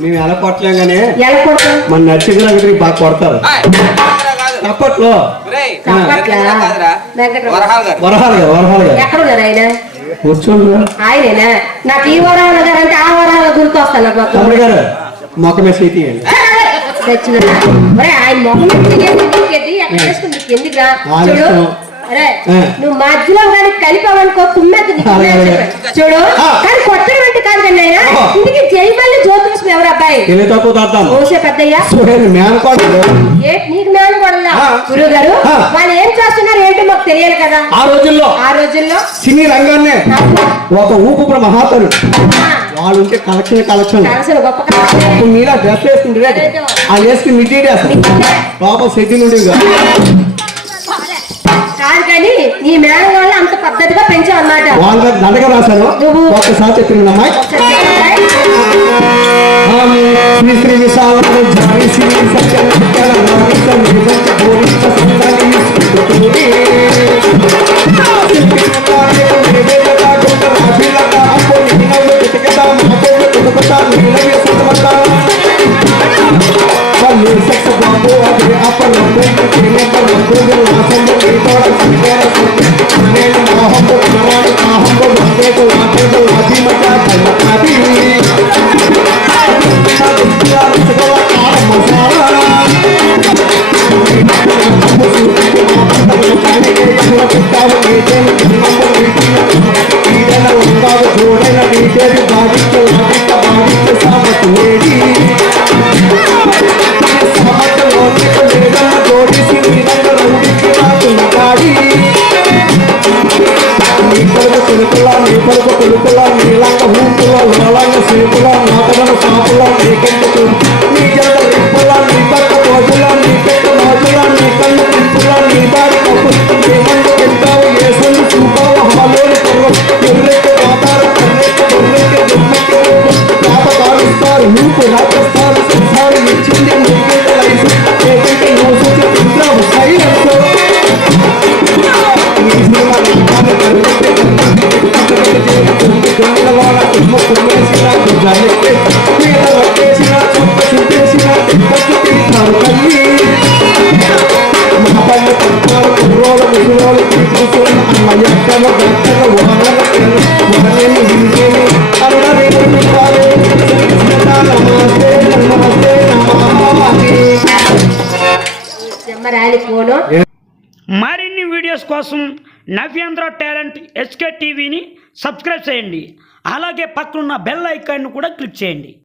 మేము ఎలా కొట్టలేం కానీ ఎలా కొడతాం? మన నర్సింగ్ దగ్గరికి బాగా కొడతారు అప్పట్లో. వరహాలు గారు ఎక్కడ ఉన్నారు ఆయన? కూర్చోండి. ఆయనేనా? నాకు ఈ వరాల గారు అంటే ఆ వరాల గుర్తు వస్తాను. తమ్ముడు గారు మొక్కమే సీతి ఆయన మొహం ఎక్కడ వేసుకుంది ఎందుకురా? చూడు అరే నువ్వు మధ్యలో కానీ కలిపావనుకో కుమ్మెత్తి చూడు. కానీ కొట్టడం అంటే కాదు కానీ ఆయన ఇంటికి జైమల్లి జ్యోతిషం ఎవరు అబ్బాయి ఓసే పెద్దయ్యా నీకు మేన కొడలా గురువు గారు వాళ్ళు ఏం చేస్తున్నారు ఏంటో మాకు తెలియాలి కదా. ఆ రోజుల్లో సినీ రంగాన్ని ఒక ఊపు మహాతరు వాళ్ళు ఉంటే కలెక్షన్ గొప్ప మీలా డ్రెస్ వేసుకుంటే ఆ వేసుకుని మిడ్డీ లోపల సెటిల్ ఉండేది కాదు కానీ నీ మేడం వాళ్ళు అంత పద్ధతిగా పెంచావు అన్నమాట. వాళ్ళ దండగా రాశాను ఒక్కసారి చెప్పింది అమ్మాయి. శ్రీ శ్రీ విశాఖ మరిన్ని వీడియోస్ కోసం నవ్యాంధ్ర టాలెంట్ ఎస్కే టీవీని సబ్స్క్రైబ్ చేయండి. అలాగే పక్కనున్న బెల్ ఐకాన్ను కూడా క్లిక్ చేయండి.